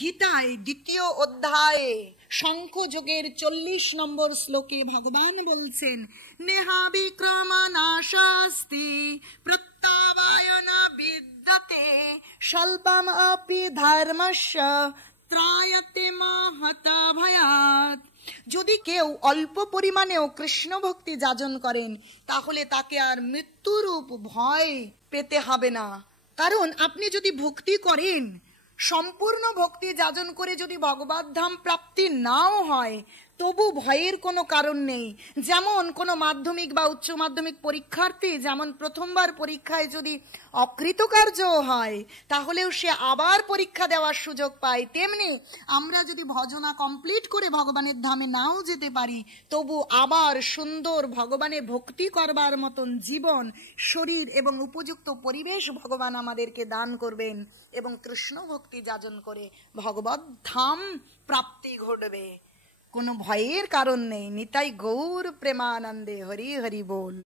গীতায় দ্বিতীয় অধ্যায়ে শঙ্খযোগের 40 নম্বর শ্লোকে ভগবান বলছেন, নেহা বিক্রম নাশাস্তি প্রত্যাবায়ন বিদ্যতে স্বল্পম আপি ধর্মস্য ত্রায়তে মহত ভয়াৎ। যদি কেউ অল্প পরিমাণেও কৃষ্ণ ভক্তি যাজন করেন তাহলে তাকে আর মৃত্যুরূপ ভয় পেতে হবে না। কারণ আপনি যদি ভক্তি করেন, সম্পূর্ণ ভক্তি যাজন করে যদি ভগবত ধাম প্রাপ্তি নাও হয়, তবু ভয়ের কোনো কারণ নেই। যেমন কোনো মাধ্যমিক বা উচ্চ মাধ্যমিক পরীক্ষার্থী যেমন প্রথমবার পরীক্ষায় যদি অকৃতকার্য হয় তাহলেও সে আবার পরীক্ষা দেওয়ার সুযোগ পায়, তেমনি আমরা যদি ভজনা কমপ্লিট করে ভগবানের ধামে নাও যেতে পারি তবু আবার সুন্দর ভগবানে ভক্তি করবার মতন জীবন, শরীর এবং উপযুক্ত পরিবেশ ভগবান আমাদেরকে দান করবেন এবং কৃষ্ণ ভক্তি যাজন করে ভগবত ধাম প্রাপ্তি ঘটবে। কোনো ভয়ের কারণ নেই। নিতাই গৌর প্রেমানন্দে হরি হরি বল।